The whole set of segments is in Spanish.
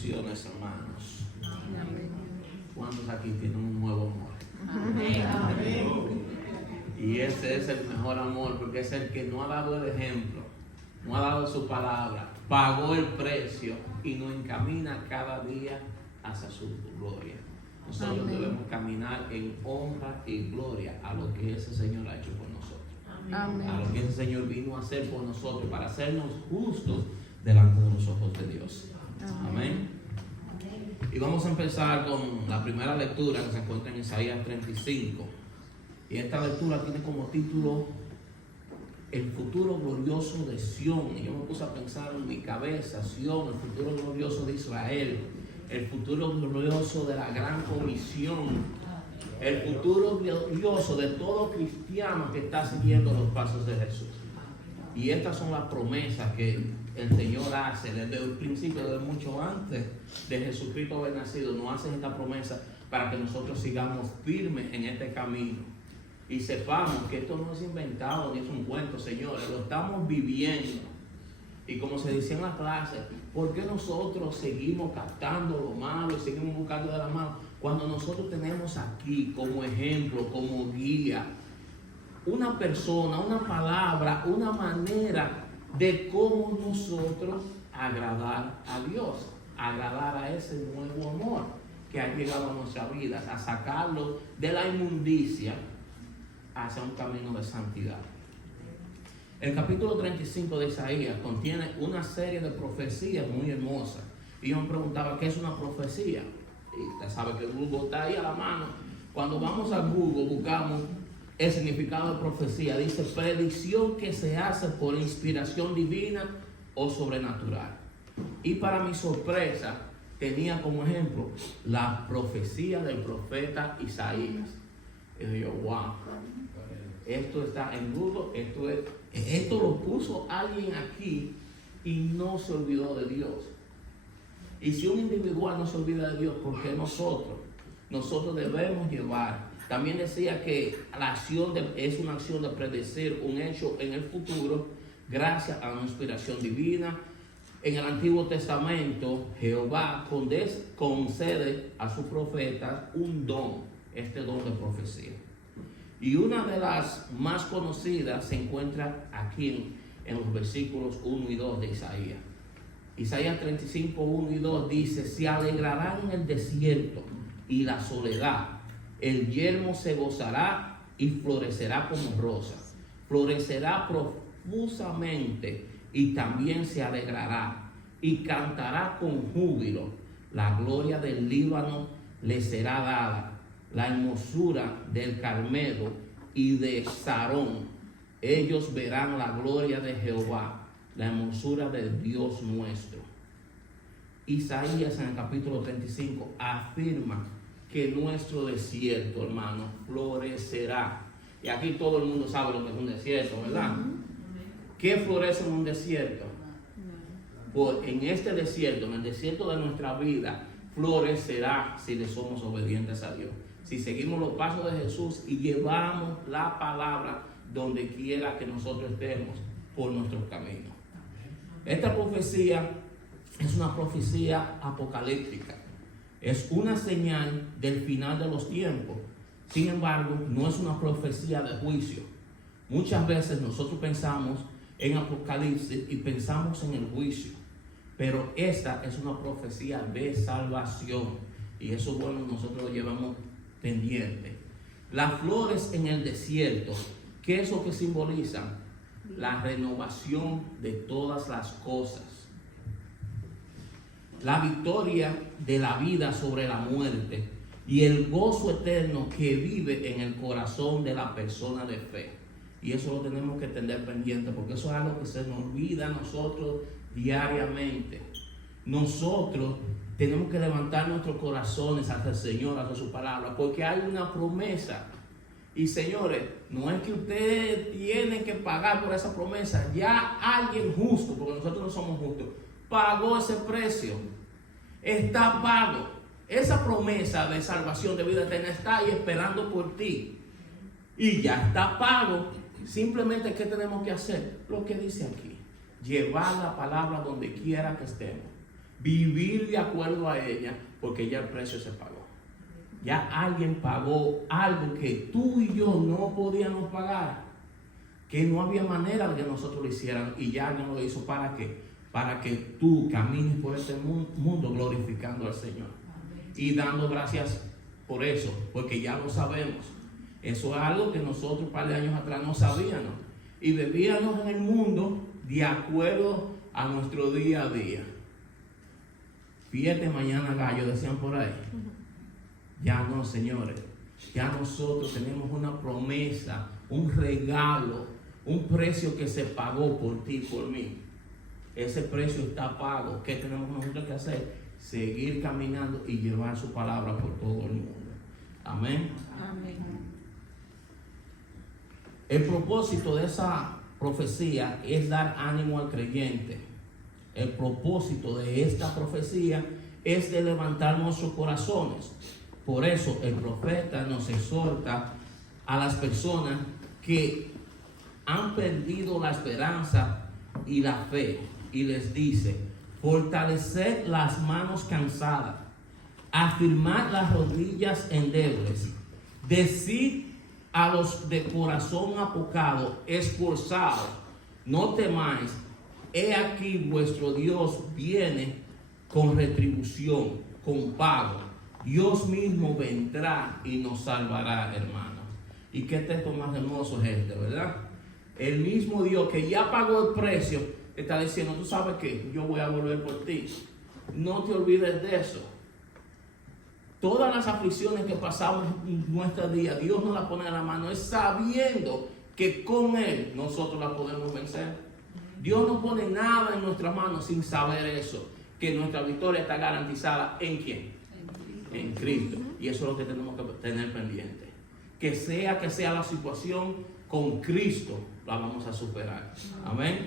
Bendiciones, hermanos. ¿Cuántos aquí tienen un nuevo amor? Y ese es el mejor amor, porque es el que no ha dado el ejemplo, no ha dado su palabra, pagó el precio y nos encamina cada día hacia su gloria. Nosotros debemos caminar en honra y gloria a lo que ese Señor ha hecho por nosotros. Amén. A lo que ese Señor vino a hacer por nosotros, para hacernos justos delante de los ojos de Dios. Amén. Y vamos a empezar con la primera lectura que se encuentra en Isaías 35. Y esta lectura tiene como título El futuro glorioso de Sión. Y yo me puse a pensar en mi cabeza: Sión, el futuro glorioso de Israel, el futuro glorioso de la gran comisión, el futuro glorioso de todo cristiano que está siguiendo los pasos de Jesús. Y estas son las promesas que el Señor hace desde el principio, desde mucho antes de Jesucristo haber nacido. Nos hace esta promesa para que nosotros sigamos firmes en este camino y sepamos que esto no es inventado ni es un cuento, señores, lo estamos viviendo. Y como se decía en la clase, ¿por qué nosotros seguimos captando lo malo y seguimos buscando de la mano cuando nosotros tenemos aquí como ejemplo, como guía, una persona, una palabra, una manera de cómo nosotros agradar a Dios, agradar a ese nuevo amor que ha llegado a nuestra vida, a sacarlo de la inmundicia hacia un camino de santidad? El capítulo 35 de Isaías contiene una serie de profecías muy hermosas. Y yo me preguntaba, ¿qué es una profecía? Y usted sabe que el Google está ahí a la mano. Cuando vamos al Google, buscamos el significado de profecía. Dice: predicción que se hace por inspiración divina o sobrenatural. Y para mi sorpresa, tenía como ejemplo la profecía del profeta Isaías. Y yo, wow, esto está en Google, esto lo puso alguien aquí y no se olvidó de Dios. Y si un individual no se olvida de Dios, ¿por qué nosotros? Nosotros debemos llevar. También decía que la acción es una acción de predecir un hecho en el futuro gracias a una inspiración divina. En el Antiguo Testamento, Jehová concede a sus profetas un don, este don de profecía. Y una de las más conocidas se encuentra aquí en los versículos 1 y 2 de Isaías. Isaías 35, 1 y 2 dice: se alegrarán en el desierto y la soledad, el yermo se gozará y florecerá como rosa, florecerá profusamente y también se alegrará y cantará con júbilo. La gloria del Líbano le será dada, la hermosura del Carmelo y de Sarón. Ellos verán la gloria de Jehová, la hermosura del Dios nuestro. Isaías en el capítulo 35 afirma que nuestro desierto, hermano, florecerá. Y aquí todo el mundo sabe lo que es un desierto, ¿verdad? ¿Qué florece en un desierto? Pues en este desierto, en el desierto de nuestra vida, florecerá si le somos obedientes a Dios. Si seguimos los pasos de Jesús y llevamos la palabra donde quiera que nosotros estemos por nuestros caminos. Esta profecía es una profecía apocalíptica. Es una señal del final de los tiempos. Sin embargo, no es una profecía de juicio. Muchas veces nosotros pensamos en Apocalipsis y pensamos en el juicio. Pero esta es una profecía de salvación. Y eso, bueno, nosotros lo llevamos pendiente. Las flores en el desierto, ¿qué es lo que simbolizan? La renovación de todas las cosas. La victoria de la vida sobre la muerte y el gozo eterno que vive en el corazón de la persona de fe. Y eso lo tenemos que tener pendiente, porque eso es algo que se nos olvida a nosotros diariamente. Nosotros tenemos que levantar nuestros corazones hacia el Señor, hacia su palabra, porque hay una promesa. Y señores, no es que usted tiene que pagar por esa promesa. Ya alguien justo, porque nosotros no somos justos, pagó ese precio. Está pago. Esa promesa de salvación, de vida eterna, está ahí esperando por ti. Y ya está pago. Simplemente, ¿qué tenemos que hacer? Lo que dice aquí: llevar la palabra donde quiera que estemos. vivir de acuerdo a ella, porque ya el precio se pagó. Ya alguien pagó algo que tú y yo no podíamos pagar, que no había manera de que nosotros lo hicieran, y ya alguien lo hizo. ¿Para qué? Para que tú camines por este mundo glorificando al Señor y dando gracias por eso, porque ya lo sabemos. Eso es algo que nosotros un par de años atrás no sabíamos, y vivíamos en el mundo de acuerdo a nuestro día a día. Fíjate, mañana gallo, decían por ahí. Ya no, señores, ya nosotros tenemos una promesa, un regalo, un precio que se pagó por ti y por mí. Ese precio está pago. ¿Qué tenemos nosotros que hacer? Seguir caminando y llevar su palabra por todo el mundo. Amén. Amén. El propósito de esa profecía es dar ánimo al creyente. El propósito de esta profecía es de levantar nuestros corazones. Por eso el profeta nos exhorta a las personas que han perdido la esperanza y la fe, y les dice: fortaleced las manos cansadas, afirmad las rodillas endebles, decid a los de corazón apocado, esforzados, no temáis, he aquí vuestro Dios viene con retribución, con pago. Dios mismo vendrá y nos salvará, hermanos. Y qué texto más hermoso es este, ¿verdad? El mismo Dios que ya pagó el precio está diciendo: tú sabes qué, yo voy a volver por ti. No te olvides de eso. Todas las aflicciones que pasamos en nuestra vida, Dios nos las pone en la mano, es sabiendo que con Él nosotros la podemos vencer. Dios no pone nada en nuestras manos sin saber eso, que nuestra victoria está garantizada ¿en quién? En Cristo. Y eso es lo que tenemos que tener pendiente. Que sea la situación, con Cristo la vamos a superar. Amén.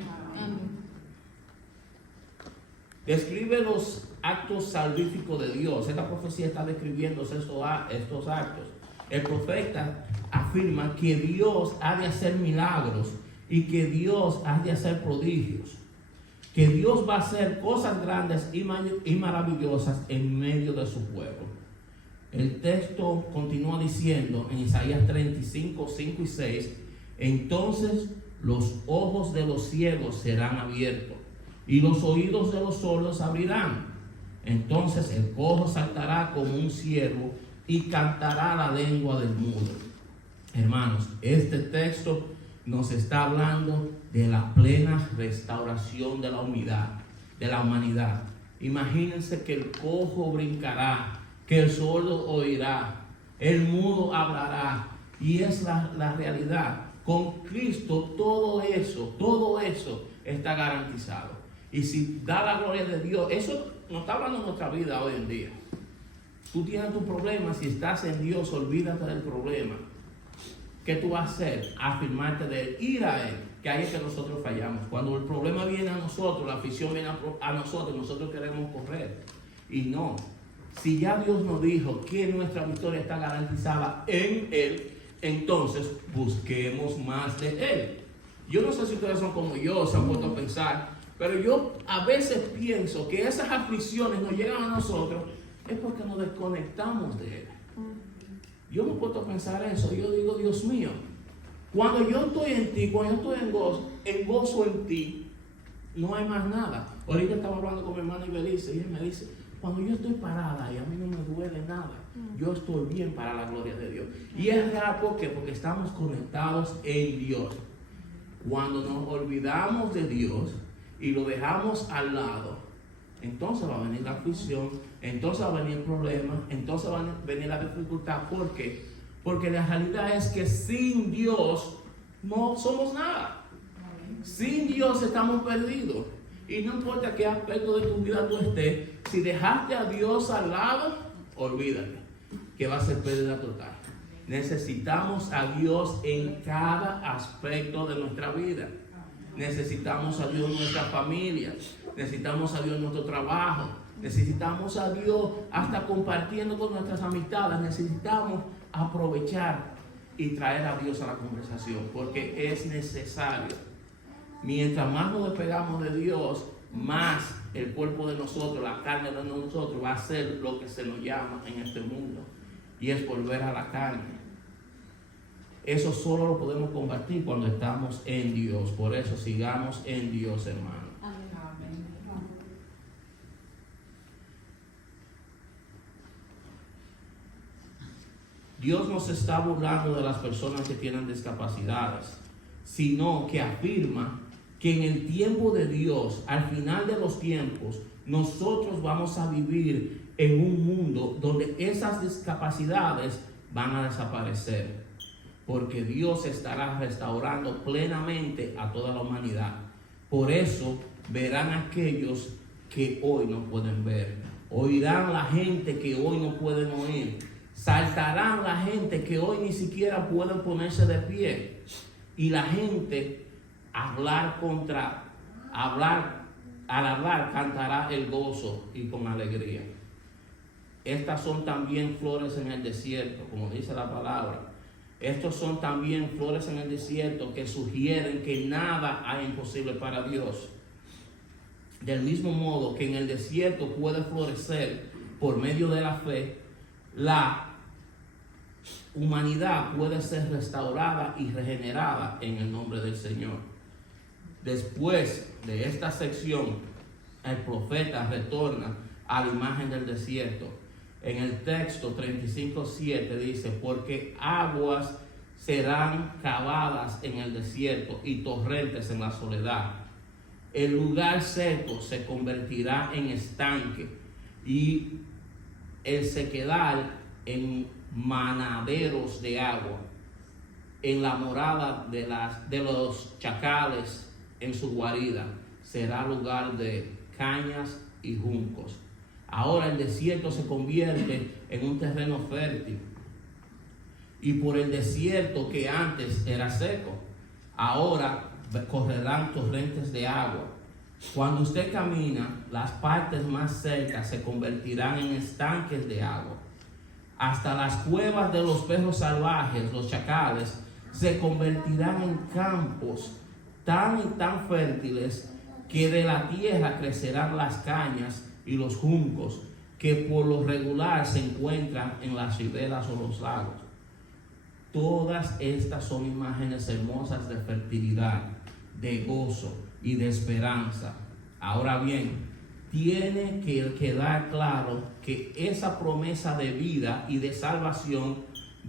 Describe los actos salvíficos de Dios. Esta profecía está describiendo estos actos. El profeta afirma que Dios ha de hacer milagros y que Dios ha de hacer prodigios. Que Dios va a hacer cosas grandes y maravillosas en medio de su pueblo. El texto continúa diciendo en Isaías 35, 5 y 6: entonces los ojos de los ciegos serán abiertos y los oídos de los sordos abrirán. Entonces el cojo saltará como un ciervo y cantará la lengua del mudo. Hermanos, este texto nos está hablando de la plena restauración de la humanidad. Imagínense que el cojo brincará, que el sordo oirá, el mudo hablará, y es la realidad. Con Cristo todo eso está garantizado. Y si da la gloria de Dios, eso no está hablando de nuestra vida hoy en día. Tú tienes tu problema, si estás en Dios, olvídate del problema. ¿Qué tú vas a hacer? Afirmarte de Él, ir a Él, que ahí es que nosotros fallamos. Cuando el problema viene a nosotros, la aflicción viene a nosotros queremos correr. Y no. Si ya Dios nos dijo que nuestra victoria está garantizada en Él, entonces busquemos más de Él. Yo no sé si ustedes son como yo, se han puesto a pensar, pero yo a veces pienso que esas aflicciones nos llegan a nosotros es porque nos desconectamos de Él. Yo me he puesto a pensar eso. Yo digo: Dios mío, cuando yo estoy en ti, cuando yo estoy en gozo en ti, no hay más nada. Ahorita estaba hablando con mi hermana Ibelice y él me dice: cuando yo estoy parada y a mí no me duele nada, yo estoy bien para la gloria de Dios. Y es real, ¿por qué? Porque estamos conectados en Dios. Cuando nos olvidamos de Dios y lo dejamos al lado, entonces va a venir la aflicción, entonces va a venir el problema, entonces va a venir la dificultad. ¿Por qué? Porque la realidad es que sin Dios no somos nada. Sin Dios estamos perdidos. Y no importa qué aspecto de tu vida tú estés, si dejaste a Dios al lado, olvídate que va a ser pérdida total. Necesitamos a Dios en cada aspecto de nuestra vida. Necesitamos a Dios en nuestra familia, necesitamos a Dios en nuestro trabajo, necesitamos a Dios hasta compartiendo con nuestras amistades. Necesitamos aprovechar y traer a Dios a la conversación, porque es necesario. Mientras más nos despegamos de Dios, más el cuerpo de nosotros, la carne de nosotros, va a ser lo que se nos llama en este mundo, y es volver a la carne. Eso solo lo podemos combatir cuando estamos en Dios. Por eso sigamos en Dios, hermano. Dios no se está burlando de las personas que tienen discapacidades, sino que afirma que en el tiempo de Dios, al final de los tiempos, nosotros vamos a vivir en un mundo donde esas discapacidades van a desaparecer, porque Dios estará restaurando plenamente a toda la humanidad. Por eso verán aquellos que hoy no pueden ver, oirán la gente que hoy no pueden oír, saltarán la gente que hoy ni siquiera pueden ponerse de pie, y la gente al hablar cantará el gozo y con alegría. Estas son también flores en el desierto, como dice la palabra. Estos son también flores en el desierto que sugieren que nada hay imposible para Dios. Del mismo modo que en el desierto puede florecer por medio de la fe, la humanidad puede ser restaurada y regenerada en el nombre del Señor. Después de esta sección, el profeta retorna a la imagen del desierto. En el texto 35:7 dice: porque aguas serán cavadas en el desierto y torrentes en la soledad. El lugar seco se convertirá en estanque y el sequedal en manaderos de agua. En la morada de los chacales, en su guarida, será lugar de cañas y juncos. Ahora el desierto se convierte en un terreno fértil. Y por el desierto que antes era seco, ahora correrán torrentes de agua. Cuando usted camina, las partes más secas se convertirán en estanques de agua. Hasta las cuevas de los perros salvajes, los chacales, se convertirán en campos tan y tan fértiles que de la tierra crecerán las cañas y los juncos, que por lo regular se encuentran en las riberas o los lagos. Todas estas son imágenes hermosas de fertilidad, de gozo y de esperanza. Ahora bien, tiene que quedar claro que esa promesa de vida y de salvación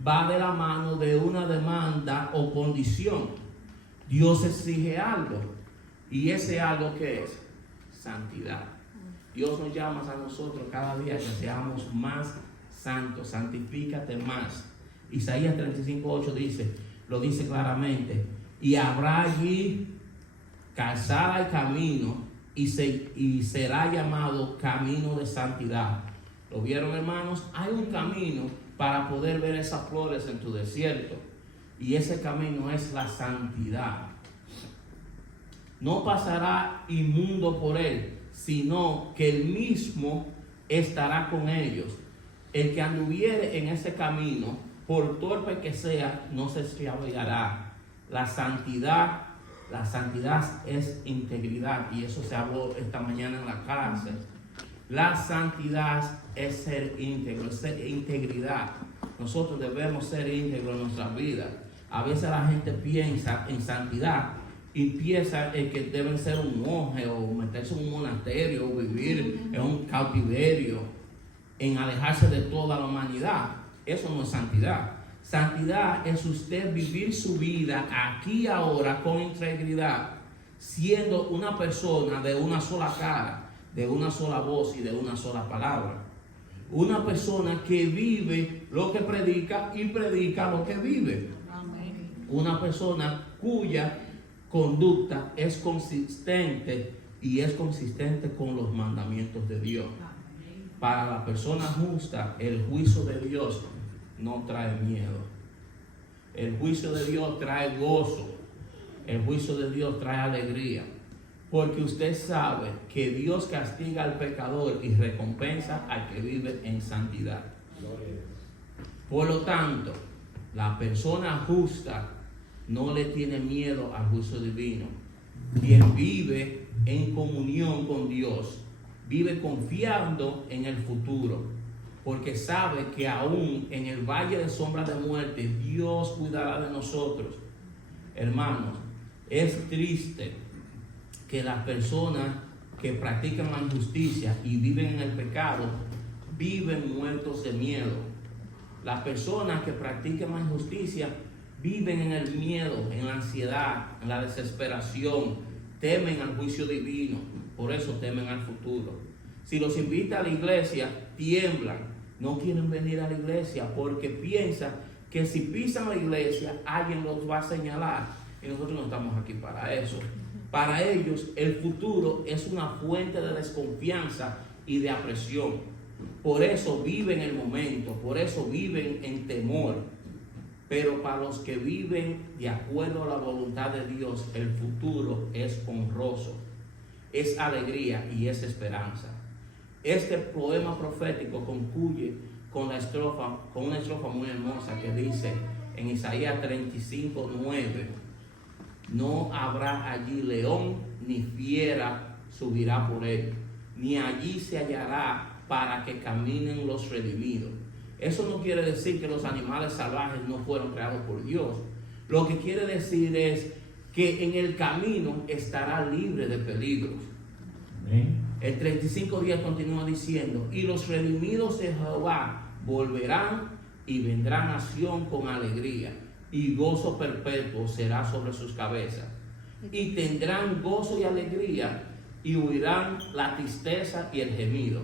va de la mano de una demanda o condición. Dios exige algo, y ese algo ¿qué es? Santidad. Dios nos llama a nosotros cada día que seamos más santos, santifícate más. Isaías 35:8 lo dice claramente: y habrá allí calzada y camino, y será llamado camino de santidad. ¿Lo vieron, hermanos? Hay un camino para poder ver esas flores en tu desierto, y ese camino es la santidad. No pasará inmundo por él, sino que él mismo estará con ellos. El que anduviere en ese camino, por torpe que sea, no se extraviará. La santidad es integridad, y eso se habló esta mañana en la clase. La santidad es ser íntegro, es ser integridad. Nosotros debemos ser íntegros en nuestras vidas. A veces la gente piensa en santidad y piensa en que deben ser un monje o meterse en un monasterio o vivir en un cautiverio, en alejarse de toda la humanidad. Eso no es santidad. Santidad es usted vivir su vida aquí y ahora con integridad, siendo una persona de una sola cara, de una sola voz y de una sola palabra. Una persona que vive lo que predica y predica lo que vive. Una persona cuya conducta es consistente y es consistente con los mandamientos de Dios. Para la persona justa, el juicio de Dios no trae miedo. El juicio de Dios trae gozo. El juicio de Dios trae alegría. Porque usted sabe que Dios castiga al pecador y recompensa al que vive en santidad. Por lo tanto, la persona justa no le tiene miedo al juicio divino. Quien vive en comunión con Dios, vive confiando en el futuro, porque sabe que aún en el valle de sombra de muerte, Dios cuidará de nosotros. Hermanos, es triste que las personas que practican la injusticia y viven en el pecado, viven muertos de miedo. Las personas que practican la injusticia viven en el miedo, en la ansiedad, en la desesperación, temen al juicio divino, por eso temen al futuro. Si los invita a la iglesia, tiemblan, no quieren venir a la iglesia porque piensan que si pisan la iglesia, alguien los va a señalar, y nosotros no estamos aquí para eso. Para ellos, el futuro es una fuente de desconfianza y de apresión. Por eso viven el momento, por eso viven en temor. Pero para los que viven de acuerdo a la voluntad de Dios, el futuro es honroso, es alegría y es esperanza. Este poema profético concluye con una estrofa muy hermosa que dice en Isaías 35:9: no habrá allí león ni fiera subirá por él, ni allí se hallará para que caminen los redimidos. Eso no quiere decir que los animales salvajes no fueron creados por Dios. Lo que quiere decir es que en el camino estará libre de peligros. Amén. El 35:10 continúa diciendo: y los redimidos de Jehová volverán y vendrá nación con alegría, y gozo perpetuo será sobre sus cabezas. Y tendrán gozo y alegría, y huirán la tristeza y el gemido.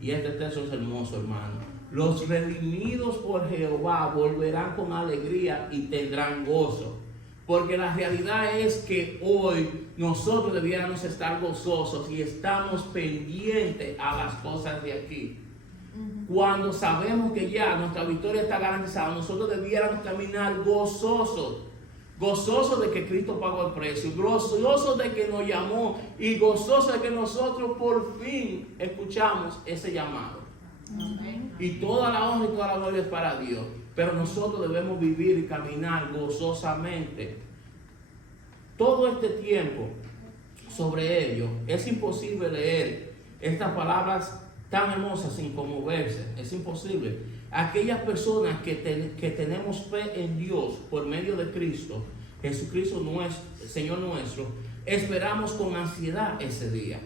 Y este texto es hermoso, hermano. Los redimidos por Jehová volverán con alegría y tendrán gozo. Porque la realidad es que hoy nosotros debiéramos estar gozosos y estamos pendientes a las cosas de aquí. Cuando sabemos que ya nuestra victoria está garantizada, nosotros debiéramos caminar gozosos. Gozosos de que Cristo pagó el precio, gozosos de que nos llamó y gozosos de que nosotros por fin escuchamos ese llamado. Amén. Y toda la honra y toda la gloria es para Dios. Pero nosotros debemos vivir y caminar gozosamente. Todo este tiempo sobre ello, es imposible leer estas palabras tan hermosas sin conmoverse. Es imposible. Aquellas personas que tenemos fe en Dios por medio de Cristo, Jesucristo nuestro, Señor nuestro, esperamos con ansiedad ese día,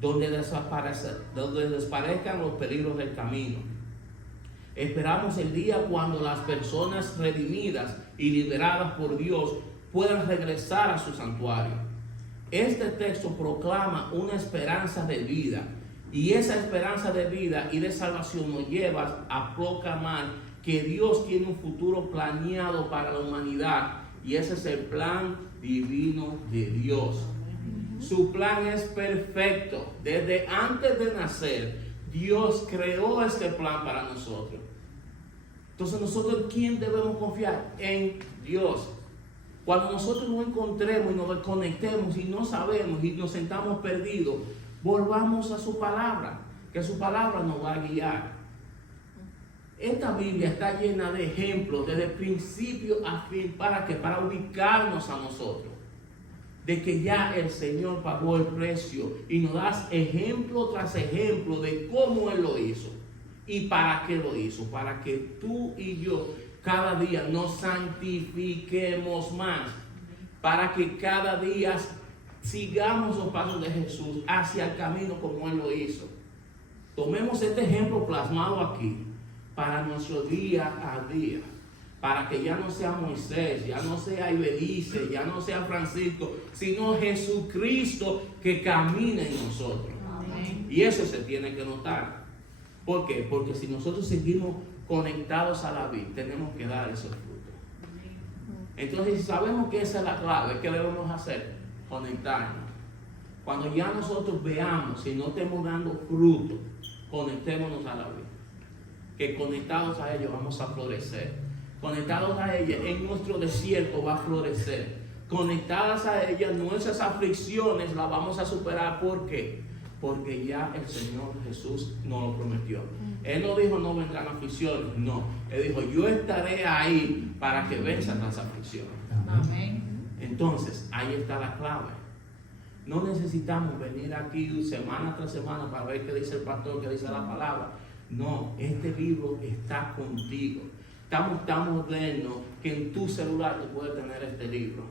donde desaparezcan los peligros del camino. Esperamos el día cuando las personas redimidas y liberadas por Dios puedan regresar a su santuario. Este texto proclama una esperanza de vida, y esa esperanza de vida y de salvación nos lleva a proclamar que Dios tiene un futuro planeado para la humanidad, y ese es el plan divino de Dios. Su plan es perfecto. Desde antes de nacer, Dios creó este plan para nosotros. Entonces nosotros, ¿quién debemos confiar? En Dios. Cuando nosotros nos encontremos y nos desconectemos y no sabemos y nos sentamos perdidos, volvamos a su palabra, que su palabra nos va a guiar. Esta Biblia está llena de ejemplos desde principio a fin. ¿Para qué? Para ubicarnos a nosotros de que ya el Señor pagó el precio y nos da ejemplo tras ejemplo de cómo Él lo hizo y para qué lo hizo. Para que tú y yo cada día nos santifiquemos más, para que cada día sigamos los pasos de Jesús hacia el camino como Él lo hizo. Tomemos este ejemplo plasmado aquí para nuestro día a día, para que ya no sea Moisés, ya no sea Ibelice, ya no sea Francisco, sino Jesucristo que camina en nosotros. Amén. Y eso se tiene que notar. ¿Por qué? Porque si nosotros seguimos conectados a la vida, tenemos que dar esos frutos. Entonces, si sabemos que esa es la clave, ¿qué debemos hacer? Conectarnos. Cuando ya nosotros veamos si no estamos dando fruto, conectémonos a la vida. Que conectados a ellos vamos a florecer. Conectados a ella, en nuestro desierto va a florecer. Conectadas a ella, nuestras aflicciones las vamos a superar. ¿Por qué? Porque ya el Señor Jesús nos lo prometió. Él no dijo no vendrán aflicciones, no. Él dijo yo estaré ahí para que venzan las aflicciones. Amén. Entonces, ahí está la clave. No necesitamos venir aquí semana tras semana para ver qué dice el pastor, qué dice la palabra. No, este libro está contigo. Estamos tan modernos que en tu celular tú puedes tener este libro.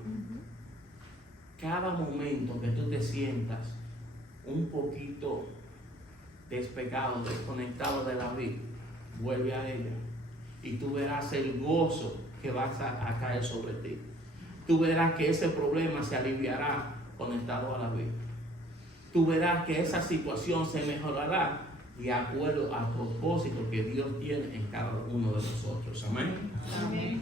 Cada momento que tú te sientas un poquito despegado, desconectado de la vida, vuelve a ella y tú verás el gozo que va a caer sobre ti. Tú verás que ese problema se aliviará conectado a la vida. Tú verás que esa situación se mejorará de acuerdo al propósito que Dios tiene en cada uno de nosotros. Amén. Amén.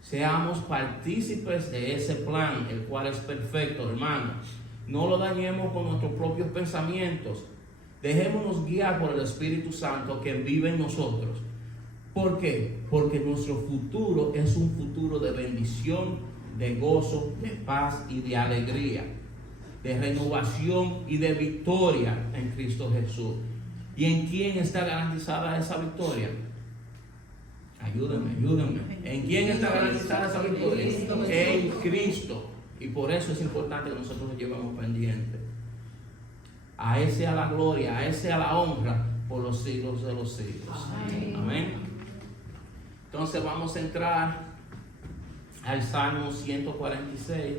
Seamos partícipes de ese plan, el cual es perfecto, hermanos. No lo dañemos con nuestros propios pensamientos. Dejémonos guiar por el Espíritu Santo que vive en nosotros. ¿Por qué? Porque nuestro futuro es un futuro de bendición, de gozo, de paz y de alegría, de renovación y de victoria en Cristo Jesús. ¿Y en quién está garantizada esa victoria? Ayúdenme. ¿En quién está garantizada esa victoria? En Cristo. Y por eso es importante que nosotros nos llevemos pendiente. A ese a la gloria, a ese a la honra, por los siglos de los siglos. Amén. Entonces vamos a entrar al Salmo 146.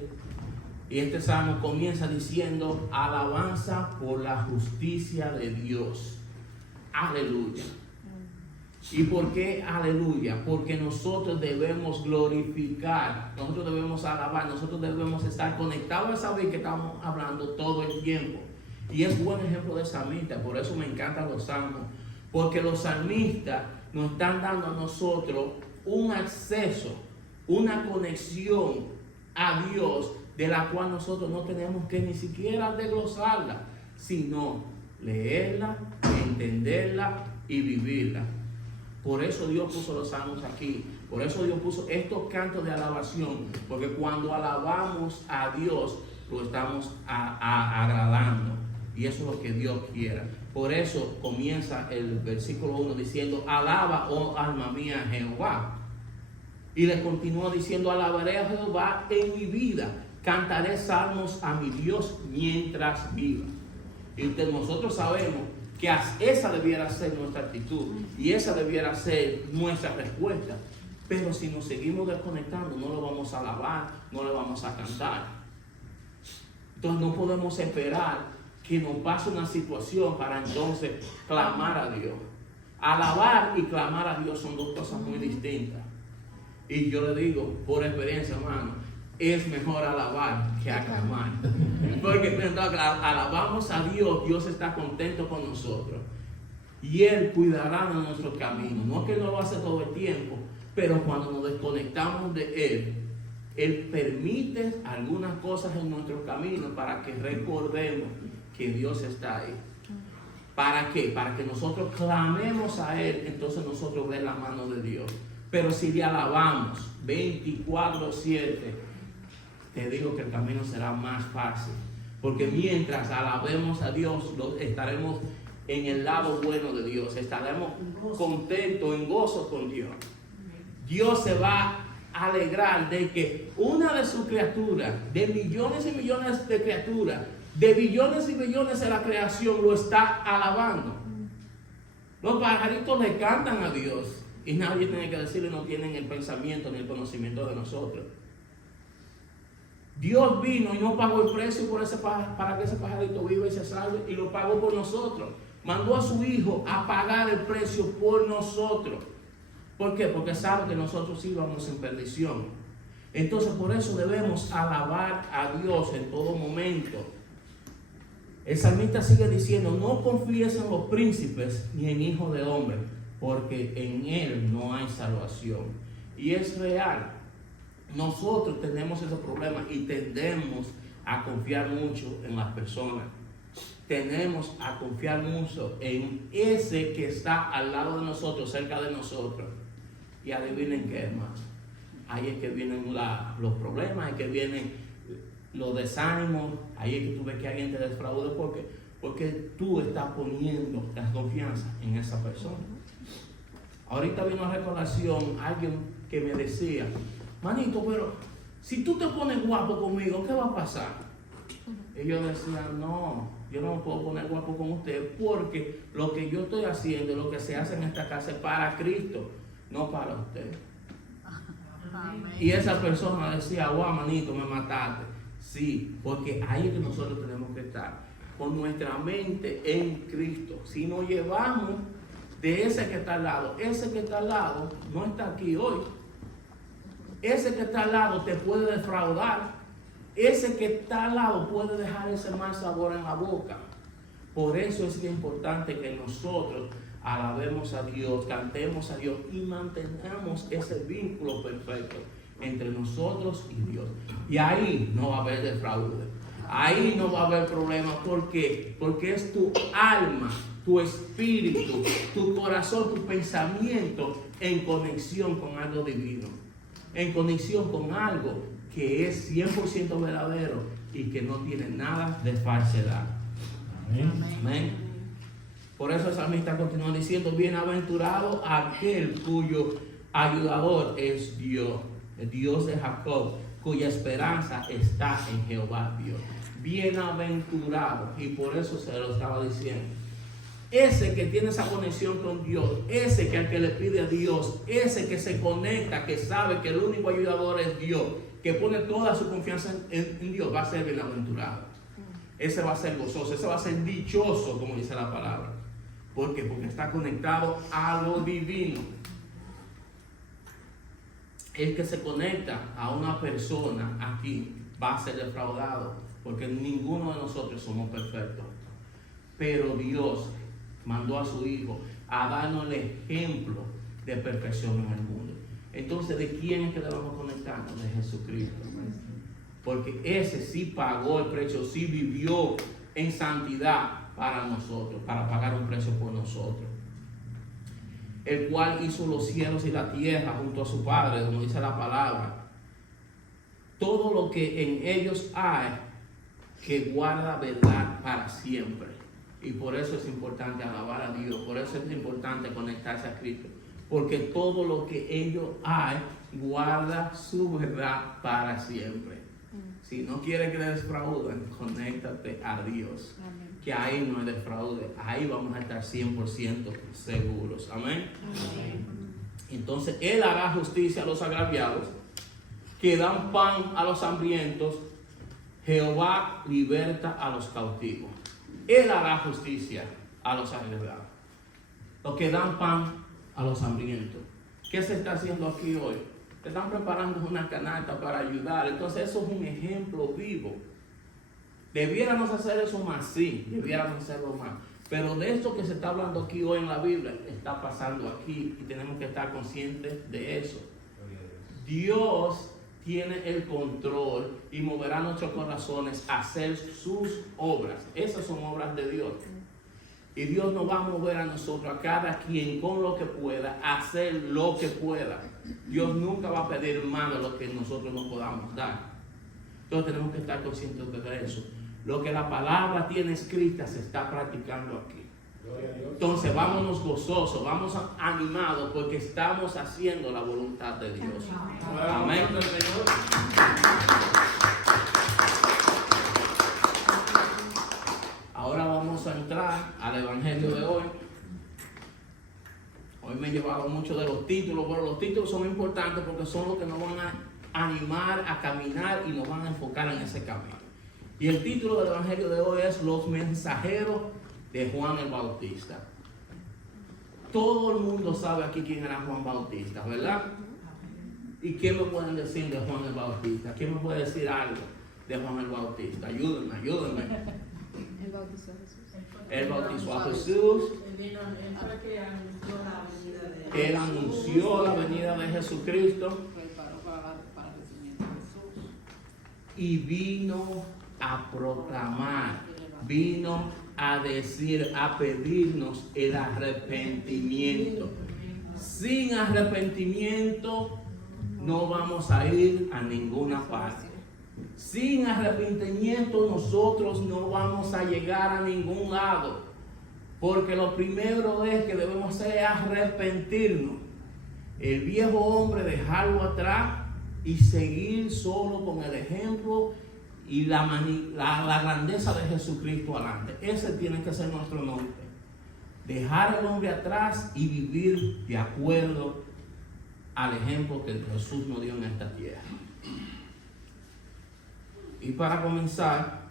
Y este salmo comienza diciendo: alabanza por la justicia de Dios. Aleluya. ¿Y por qué aleluya? Porque nosotros debemos glorificar, nosotros debemos alabar, nosotros debemos estar conectados a esa vida que estamos hablando todo el tiempo. Y es buen ejemplo de salmista, por eso me encantan los salmos, porque los salmistas nos están dando a nosotros un acceso, una conexión a Dios, de la cual nosotros no tenemos que ni siquiera desglosarla, sino leerla, entenderla y vivirla. Por eso Dios puso los salmos aquí, por eso Dios puso estos cantos de alabación, porque cuando alabamos a Dios, lo estamos agradando, y eso es lo que Dios quiera. Por eso comienza el versículo 1 diciendo: alaba, oh alma mía, a Jehová. Y le continúa diciendo: alabaré a Jehová en mi vida, cantaré salmos a mi Dios mientras viva. Y nosotros sabemos que esa debiera ser nuestra actitud y esa debiera ser nuestra respuesta. Pero si nos seguimos desconectando, no lo vamos a alabar, no lo vamos a cantar. Entonces no podemos esperar que nos pase una situación para entonces clamar a Dios. Alabar y clamar a Dios son dos cosas muy distintas. Y yo le digo, por experiencia, hermano, es mejor alabar que aclamar. Porque cuando alabamos a Dios, Dios está contento con nosotros. Y Él cuidará de nuestro camino. No es que no lo hace todo el tiempo, pero cuando nos desconectamos de Él, Él permite algunas cosas en nuestro camino para que recordemos que Dios está ahí. ¿Para qué? Para que nosotros clamemos a Él, entonces nosotros vemos la mano de Dios. Pero si le alabamos 24/7, te digo que el camino será más fácil. Porque mientras alabemos a Dios, estaremos en el lado bueno de Dios. Estaremos contentos, en gozo con Dios. Dios se va a alegrar de que una de sus criaturas, de millones y millones de criaturas, de billones y billones de la creación, lo está alabando. Los pajaritos le cantan a Dios y nadie tiene que decirle, no tienen el pensamiento ni el conocimiento de nosotros. Dios vino y no pagó el precio por para que ese pajarito viva y se salve, y lo pagó por nosotros. Mandó a su Hijo a pagar el precio por nosotros. ¿Por qué? Porque sabe que nosotros íbamos en perdición. Entonces por eso debemos alabar a Dios en todo momento. El salmista sigue diciendo: no confíes en los príncipes ni en hijos de hombre, porque en él no hay salvación. Y es real. Nosotros tenemos ese problema y tendemos a confiar mucho en las personas. Tenemos a confiar mucho en ese que está al lado de nosotros, cerca de nosotros. Y adivinen qué, hermano. Ahí es que vienen los problemas, ahí es que vienen los desánimos, ahí es que tú ves que alguien te defraude. Porque tú estás poniendo la confianza en esa persona. Ahorita vino a recolación alguien que me decía: manito, pero si tú te pones guapo conmigo, ¿qué va a pasar? Ellos decían, no, yo no me puedo poner guapo con usted porque lo que yo estoy haciendo, lo que se hace en esta casa es para Cristo, no para usted. Y esa persona decía, guau, manito, me mataste. Sí, porque ahí es que nosotros tenemos que estar, con nuestra mente en Cristo. Si nos llevamos de ese que está al lado, ese que está al lado no está aquí hoy. Ese que está al lado te puede defraudar. Ese que está al lado puede dejar ese mal sabor en la boca. Por eso es importante que nosotros alabemos a Dios, cantemos a Dios y mantengamos ese vínculo perfecto entre nosotros y Dios. Y ahí no va a haber defraude. Ahí no va a haber problema. ¿Por qué? Porque es tu alma, tu espíritu, tu corazón, tu pensamiento en conexión con algo divino. En conexión con algo que es 100% verdadero y que no tiene nada de falsedad. Amén. Amén. Por eso el salmista continúa diciendo, bienaventurado aquel cuyo ayudador es Dios, el Dios de Jacob, cuya esperanza está en Jehová Dios. Bienaventurado, y por eso se lo estaba diciendo. Ese que tiene esa conexión con Dios, ese que al que le pide a Dios, ese que se conecta, que sabe que el único ayudador es Dios, que pone toda su confianza en Dios, va a ser bienaventurado. Ese va a ser gozoso, ese va a ser dichoso, como dice la palabra. ¿Por qué? Porque está conectado a lo divino. El que se conecta a una persona aquí va a ser defraudado, porque ninguno de nosotros somos perfectos. Pero Dios mandó a su Hijo a darnos el ejemplo de perfección en el mundo. Entonces, ¿de quién es que debemos conectarnos? De Jesucristo. Porque ese sí pagó el precio, sí vivió en santidad para nosotros, para pagar un precio por nosotros. El cual hizo los cielos y la tierra junto a su Padre, como dice la palabra. Todo lo que en ellos hay, que guarda verdad para siempre. Y por eso es importante alabar a Dios, por eso es importante conectarse a Cristo. Porque todo lo que ellos hay, guarda su verdad para siempre. Si no quieres que te defrauden, conéctate a Dios. Amén. Que ahí no hay defraude, ahí vamos a estar 100% seguros. Amén. Amén. Entonces, Él hará justicia a los agraviados, que dan pan a los hambrientos. Jehová liberta a los cautivos. Él hará justicia a los agraviados, los que dan pan a los hambrientos. ¿Qué se está haciendo aquí hoy? Se están preparando una canasta para ayudar. Entonces eso es un ejemplo vivo. Debiéramos hacer eso más, sí, debiéramos hacerlo más. Pero de esto que se está hablando aquí hoy en la Biblia, está pasando aquí y tenemos que estar conscientes de eso. Dios tiene el control y moverá nuestros corazones a hacer sus obras. Esas son obras de Dios. Y Dios nos va a mover a nosotros, a cada quien con lo que pueda, a hacer lo que pueda. Dios nunca va a pedir más de lo que nosotros nos podamos dar. Entonces tenemos que estar conscientes de eso. Lo que la palabra tiene escrita se está practicando aquí. Entonces vámonos gozosos, vamos animados porque estamos haciendo la voluntad de Dios. Amén. Ahora vamos a entrar al evangelio de hoy. Hoy me he llevado mucho de los títulos, pero los títulos son importantes porque son los que nos van a animar a caminar y nos van a enfocar en ese camino. Y el título del evangelio de hoy es Los mensajeros de Juan el Bautista. Todo el mundo sabe aquí quién era Juan Bautista, ¿verdad? ¿Y qué me pueden decir de Juan el Bautista? ¿Quién me puede decir algo de Juan el Bautista? Ayúdenme. Él bautizó a Jesús. Él bautizó a Jesús. Él anunció la venida de Jesucristo. Y vino a proclamar, vino a decir, a pedirnos el arrepentimiento. Sin arrepentimiento no vamos a ir a ninguna parte. Sin arrepentimiento nosotros no vamos a llegar a ningún lado. Porque lo primero es que debemos hacer es arrepentirnos. El viejo hombre dejarlo atrás y seguir solo con el ejemplo y la grandeza de Jesucristo adelante. Ese tiene que ser nuestro norte. Dejar al hombre atrás y vivir de acuerdo al ejemplo que Jesús nos dio en esta tierra. Y para comenzar,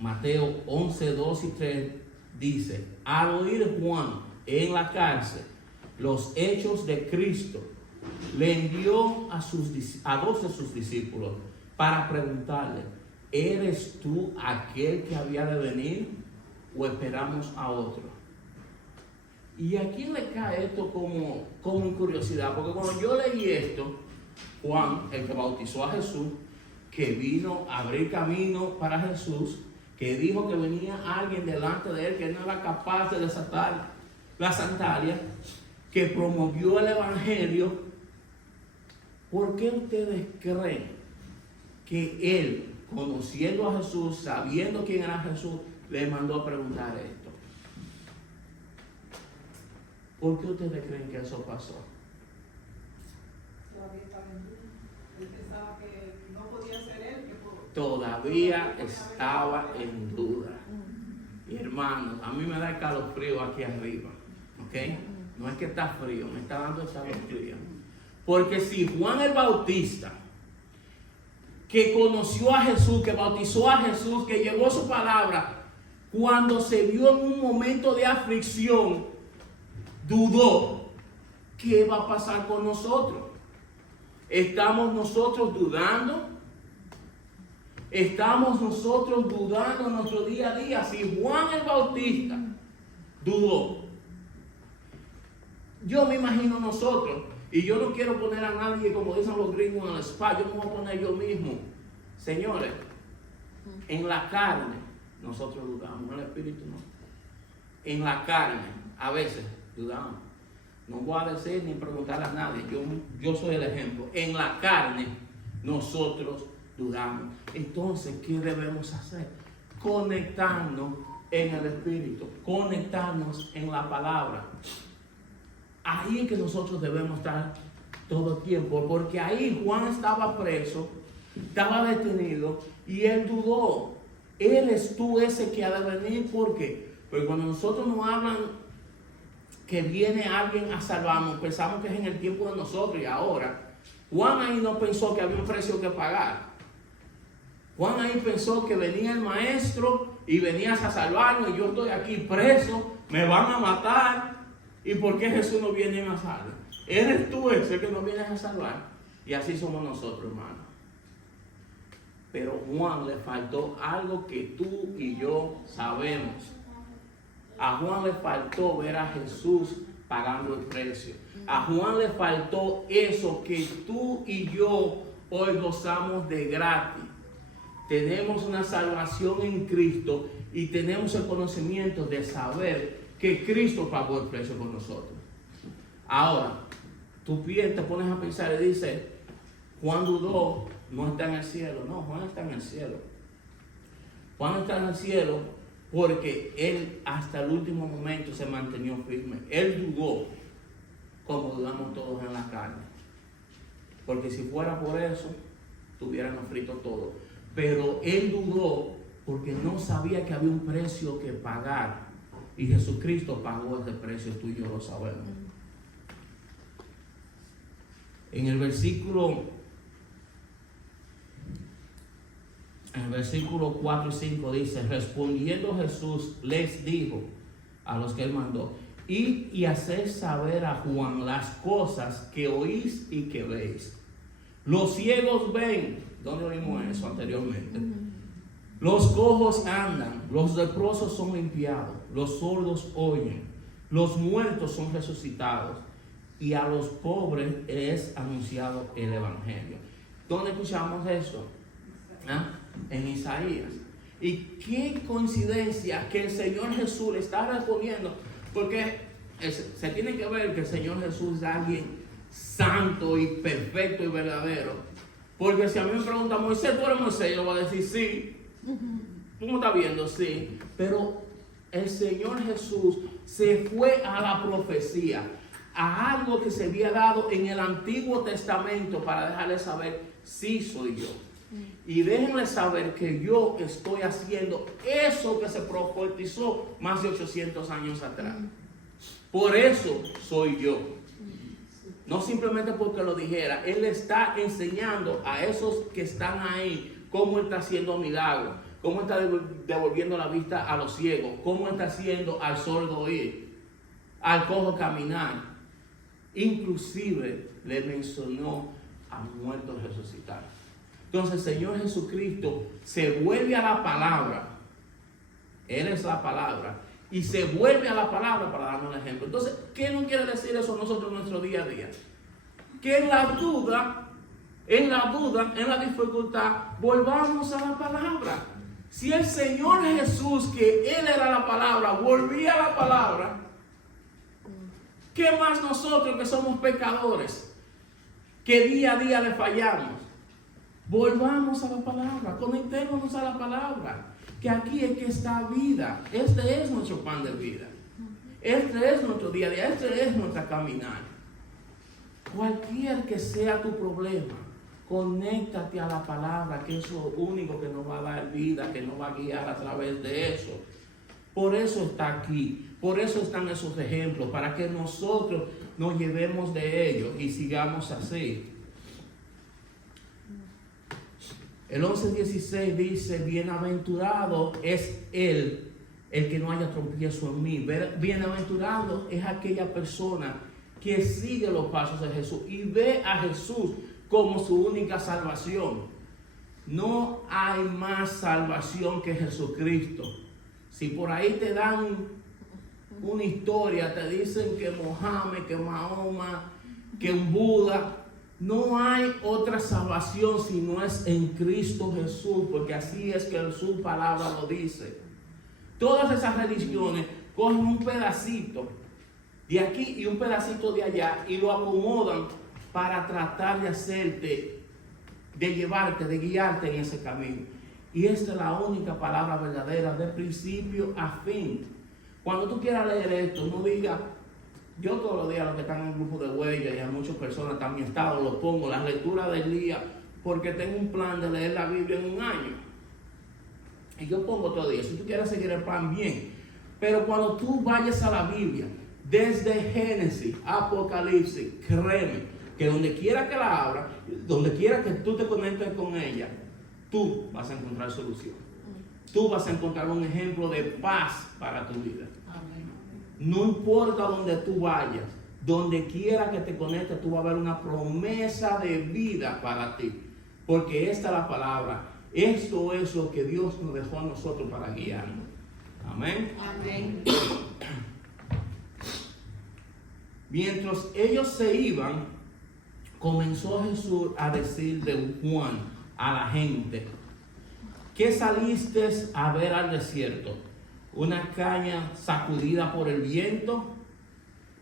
Mateo 11, 2 y 3 dice: al oír Juan en la cárcel los hechos de Cristo, le envió a 2 de sus discípulos para preguntarle: ¿eres tú aquel que había de venir o esperamos a otro? ¿Y a quién le cae esto como curiosidad? Porque cuando yo leí esto, Juan, el que bautizó a Jesús, que vino a abrir camino para Jesús, que dijo que venía alguien delante de él que no era capaz de desatar la sandalia, que promovió el evangelio, ¿por qué ustedes creen que él, conociendo a Jesús, sabiendo quién era Jesús, le mandó a preguntar esto? ¿Por qué ustedes creen que eso pasó? Todavía estaba en duda. Él pensaba que no podía ser él. Todavía estaba en duda. Y hermanos, a mí me da escalofrío aquí arriba. ¿Ok? No es que está frío, me está dando escalofrío. Porque si Juan el Bautista, que conoció a Jesús, que bautizó a Jesús, que llevó su palabra, cuando se vio en un momento de aflicción, dudó, ¿qué va a pasar con nosotros? ¿Estamos nosotros dudando? ¿Estamos nosotros dudando en nuestro día a día? Si Juan el Bautista dudó, yo me imagino nosotros, y yo no quiero poner a nadie, como dicen los gringos, en el spa, yo me voy a poner yo mismo. Señores, en la carne nosotros dudamos, en el espíritu no. En la carne, a veces dudamos. No voy a decir ni preguntar a nadie, yo soy el ejemplo. En la carne nosotros dudamos. Entonces, ¿qué debemos hacer? Conectarnos en el espíritu, conectarnos en la palabra. Ahí es que nosotros debemos estar todo el tiempo, porque ahí Juan estaba preso, estaba detenido y él dudó. ¿Eres tú ese que ha de venir? ¿Por qué? Porque cuando nosotros nos hablan que viene alguien a salvarnos, pensamos que es en el tiempo de nosotros y ahora. Juan ahí no pensó que había un precio que pagar. Juan ahí pensó que venía el maestro y venías a salvarnos y yo estoy aquí preso, me van a matar. ¿Y por qué Jesús no viene y me salva? ¿Eres tú ese que nos vienes a salvar? Y así somos nosotros, hermanos. Pero Juan le faltó algo que tú y yo sabemos. A Juan le faltó ver a Jesús pagando el precio. A Juan le faltó eso que tú y yo hoy gozamos de gratis. Tenemos una salvación en Cristo y tenemos el conocimiento de saber que Cristo pagó el precio por nosotros. Ahora, tú te pones a pensar y dices, Juan dudó, no está en el cielo. No, Juan está en el cielo. Juan está en el cielo porque él hasta el último momento se mantenió firme. Él dudó, como dudamos todos en la carne. Porque si fuera por eso, tuviéramos frito todo. Pero él dudó porque no sabía que había un precio que pagar. Y Jesucristo pagó ese precio, tú y yo lo sabemos. En el versículo 4 y 5 dice: respondiendo Jesús les dijo a los que él mandó: id y haced saber a Juan las cosas que oís y que veis. Los ciegos ven. ¿Dónde oímos eso anteriormente? Los cojos andan, los leprosos son limpiados, los sordos oyen, los muertos son resucitados y a los pobres es anunciado el evangelio. ¿Dónde escuchamos eso? ¿Ah? En Isaías. Y qué coincidencia que el Señor Jesús le está respondiendo, porque se tiene que ver que el Señor Jesús es alguien santo y perfecto y verdadero. Porque si a mí me preguntan, Moisés, ¿tú eres Moisés? Yo voy a decir sí. ¿Tú me estás viendo? Sí. Pero el Señor Jesús se fue a la profecía, a algo que se había dado en el Antiguo Testamento para dejarles saber, sí soy yo. Y déjenles saber que yo estoy haciendo eso que se profetizó más de 800 años atrás. Por eso soy yo. No simplemente porque lo dijera. Él está enseñando a esos que están ahí cómo Él está haciendo milagros, cómo está devolviendo la vista a los ciegos, cómo está haciendo al sordo oír, al cojo caminar. Inclusive le mencionó a muertos resucitar. Entonces el Señor Jesucristo se vuelve a la palabra. Él es la palabra. Y se vuelve a la palabra para darnos un ejemplo. Entonces, ¿qué nos quiere decir eso nosotros en nuestro día a día? Que en la duda, en la dificultad, volvamos a la palabra. Si el Señor Jesús, que Él era la palabra, volvía a la palabra, ¿qué más nosotros que somos pecadores, que día a día le fallamos? Volvamos a la palabra, conectémonos a la palabra, que aquí es que está vida. Este es nuestro pan de vida. Este es nuestro día a día, este es nuestra caminar. Cualquier que sea tu problema, conéctate a la palabra, que es lo único que nos va a dar vida, que nos va a guiar a través de eso. Por eso está aquí, por eso están esos ejemplos, para que nosotros nos llevemos de ellos y sigamos así. El 11:16 dice, bienaventurado es el que no haya tropiezo en mí. Bienaventurado es aquella persona que sigue los pasos de Jesús y ve a Jesús como su única salvación. No hay más salvación que Jesucristo. Si por ahí te dan una historia, te dicen que Mohammed, que Mahoma, que un Buda, no hay otra salvación si no es en Cristo Jesús, porque así es que su palabra lo dice. Todas esas religiones cogen un pedacito de aquí y un pedacito de allá y lo acomodan para tratar de hacerte, de llevarte, de guiarte en ese camino. Y esta es la única palabra verdadera, de principio a fin. Cuando tú quieras leer esto, no digas, yo todos los días, los que están en el grupo de huellas y a muchas personas también estado, lo pongo, las lecturas del día, porque tengo un plan de leer la Biblia en un año. Y yo pongo todo día, si tú quieres seguir el plan, bien. Pero cuando tú vayas a la Biblia, desde Génesis, Apocalipsis, créeme, que donde quiera que la abra, donde quiera que tú te conectes con ella, tú vas a encontrar solución. Tú vas a encontrar un ejemplo de paz para tu vida. No importa donde tú vayas, donde quiera que te conectes, tú vas a ver una promesa de vida para ti. Porque esta es la palabra. Esto es lo que Dios nos dejó a nosotros para guiarnos. Amén. Amén. Mientras ellos se iban, comenzó Jesús a decir de Juan a la gente: ¿qué saliste a ver al desierto? ¿Una caña sacudida por el viento?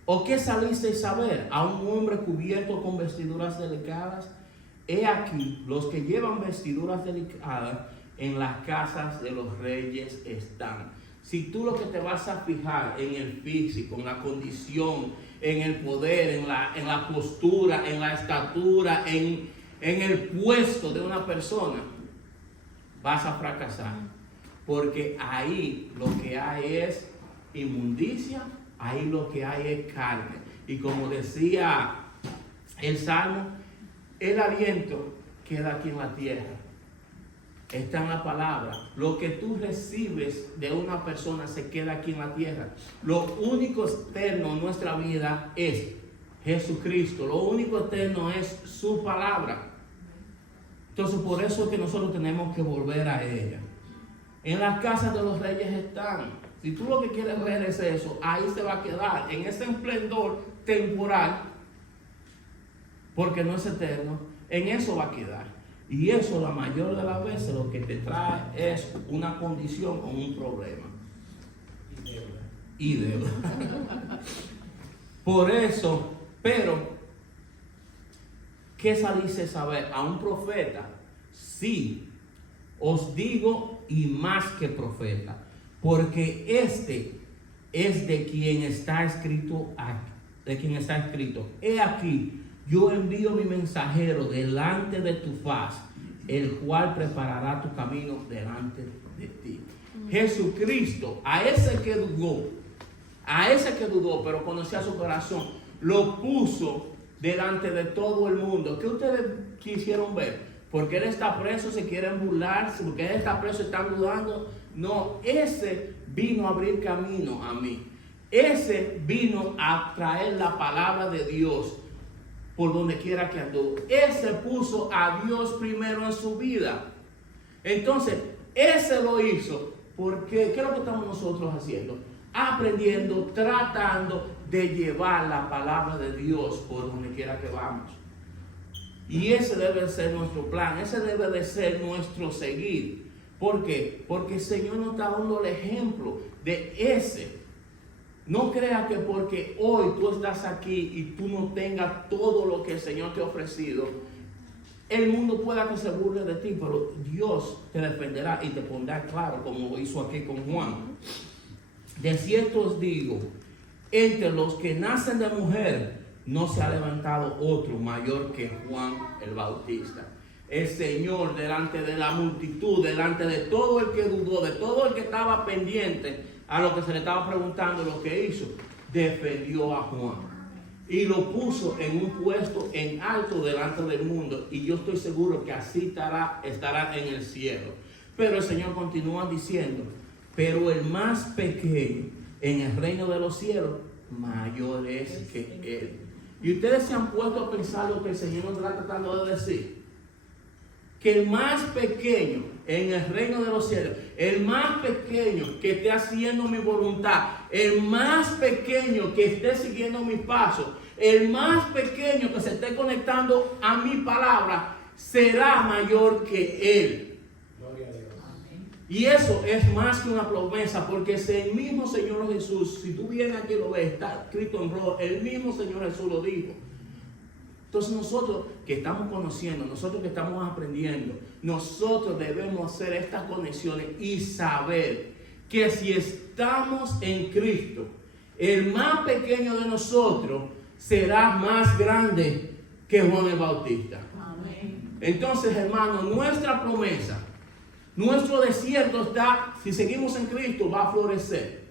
¿O qué salisteis a ver? ¿A un hombre cubierto con vestiduras delicadas? He aquí, los que llevan vestiduras delicadas en las casas de los reyes están. Si tú lo que te vas a fijar en el físico, en la condición, en el poder, en la postura, en la estatura, en el puesto de una persona, vas a fracasar. Porque ahí lo que hay es inmundicia, ahí lo que hay es carne. Y como decía el Salmo, el aliento queda aquí en la tierra. Está en la palabra. Lo que tú recibes de una persona se queda aquí en la tierra. Lo único externo en nuestra vida es Jesucristo. Lo único eterno es su palabra. Entonces por eso es que nosotros tenemos que volver a ella. En las casas de los reyes están. Si tú lo que quieres ver es eso, ahí se va a quedar, en ese esplendor temporal, porque no es eterno, en eso va a quedar. Y eso la mayor de las veces lo que te trae es una condición o un problema. Y deuda. Por eso, pero, ¿qué saliste a saber? A un profeta, sí, os digo, y más que profeta, porque este es de quien está escrito de quien está escrito: he aquí, yo envío mi mensajero delante de tu faz, el cual preparará tu camino delante de ti. Jesucristo, a ese que dudó, pero conocía su corazón, lo puso delante de todo el mundo. ¿Qué ustedes quisieron ver? Porque él está preso, se quieren burlarse, porque él está preso, están dudando. No, ese vino a abrir camino a mí. Ese vino a traer la palabra de Dios por donde quiera que anduvo. Ese puso a Dios primero en su vida. Entonces, ese lo hizo porque, ¿qué es lo que estamos nosotros haciendo? Aprendiendo, tratando de llevar la palabra de Dios por donde quiera que vamos. Y ese debe ser nuestro plan, ese debe de ser nuestro seguir. ¿Por qué? Porque el Señor nos está dando el ejemplo de ese. No creas que porque hoy tú estás aquí y tú no tengas todo lo que el Señor te ha ofrecido, el mundo pueda que se burle de ti, pero Dios te defenderá y te pondrá claro, como hizo aquí con Juan. De cierto os digo, entre los que nacen de mujer no se ha levantado otro mayor que Juan el Bautista. El Señor, delante de la multitud, delante de todo el que dudó, de todo el que estaba pendiente a lo que se le estaba preguntando, lo que hizo, defendió a Juan y lo puso en un puesto en alto delante del mundo, y yo estoy seguro que así estará en el cielo. Pero el Señor continúa diciendo: pero el más pequeño en el reino de los cielos mayor es que él. Y ustedes se han puesto a pensar lo que el Señor nos está tratando de decir: que el más pequeño en el reino de los cielos, el más pequeño que esté haciendo mi voluntad, el más pequeño que esté siguiendo mis pasos, el más pequeño que se esté conectando a mi palabra, será mayor que él. Gloria a Dios. Y eso es más que una promesa, porque es el mismo Señor Jesús. Si tú vienes aquí y lo ves, está escrito en rojo, el mismo Señor Jesús lo dijo. Entonces nosotros que estamos conociendo, nosotros que estamos aprendiendo, nosotros debemos hacer estas conexiones y saber que si estamos en Cristo, el más pequeño de nosotros será más grande que Juan el Bautista. Amén. Entonces, hermanos, nuestra promesa, nuestro desierto está, si seguimos en Cristo, va a florecer.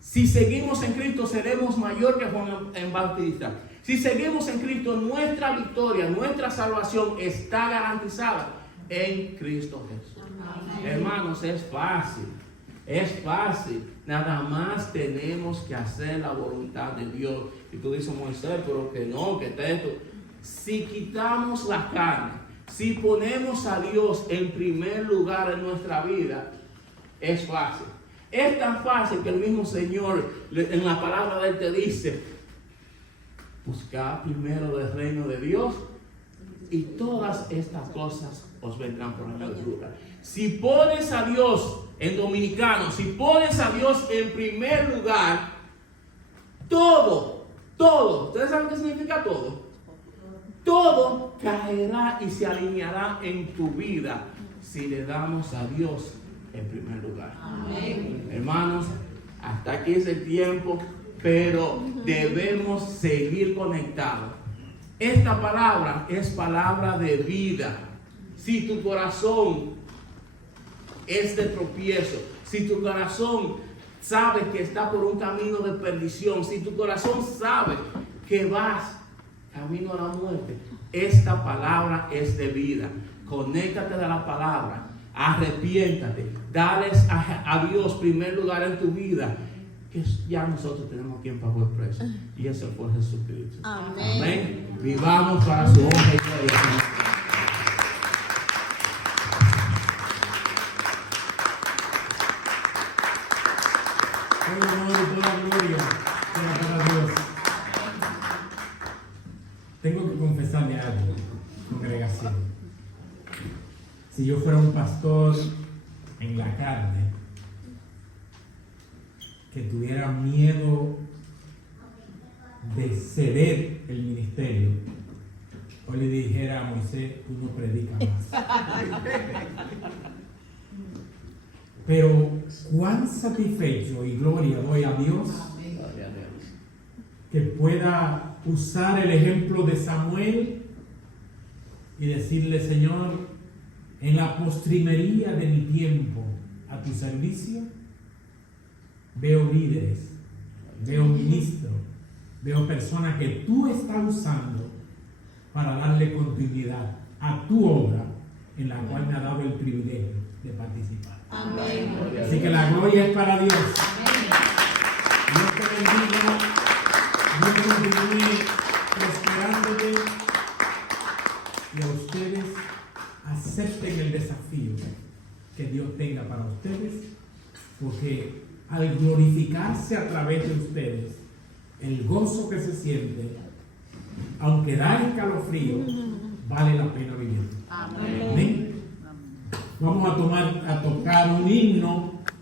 Si seguimos en Cristo, seremos mayor que Juan el Bautista. Si seguimos en Cristo, nuestra victoria, nuestra salvación está garantizada en Cristo Jesús. Amén. Hermanos, es fácil. Es fácil. Nada más tenemos que hacer la voluntad de Dios. Y tú dices: Moisés, pero que no, que esto. Si quitamos la carne, si ponemos a Dios en primer lugar en nuestra vida, es fácil. Es tan fácil que el mismo Señor en la palabra de Él te dice: buscad primero del reino de Dios y todas estas cosas os vendrán por añadidura. Si pones a Dios, en dominicano, si pones a Dios en primer lugar, todo, ¿ustedes saben qué significa todo? Todo caerá y se alineará en tu vida si le damos a Dios en primer lugar. Amén. Hermanos, hasta aquí es el tiempo, pero debemos seguir conectados. Esta palabra es palabra de vida. Si tu corazón es de tropiezo, si tu corazón sabe que está por un camino de perdición, si tu corazón sabe que vas camino a la muerte, esta palabra es de vida. Conéctate de la palabra, arrepiéntate, dales a Dios primer lugar en tu vida, que ya nosotros tenemos quien pagó el precio, y ese fue Jesucristo. Amén. Amén. Vivamos para su honra y gloria. Todo honor y toda gloria sea para Dios. Tengo que confesarle algo, congregación. Si yo fuera un pastor en la carne, que tuviera miedo de ceder el ministerio, o le dijera a Moisés: tú no predicas más. Pero cuán satisfecho y gloria doy a Dios Gloria a Dios. que pueda usar el ejemplo de Samuel y decirle: Señor, en la postrimería de mi tiempo a tu servicio, veo líderes, veo ministros, veo personas que tú estás usando para darle continuidad a tu obra, en la cual me ha dado el privilegio de participar. Amén. Así que la gloria es para Dios. Dios te bendiga. Dios continúe prosperándote. Y a ustedes acepten el desafío que Dios tenga para ustedes, porque al glorificarse a través de ustedes, el gozo que se siente, aunque da escalofrío, vale la pena vivir. Amén. Amén. Vamos a tocar un himno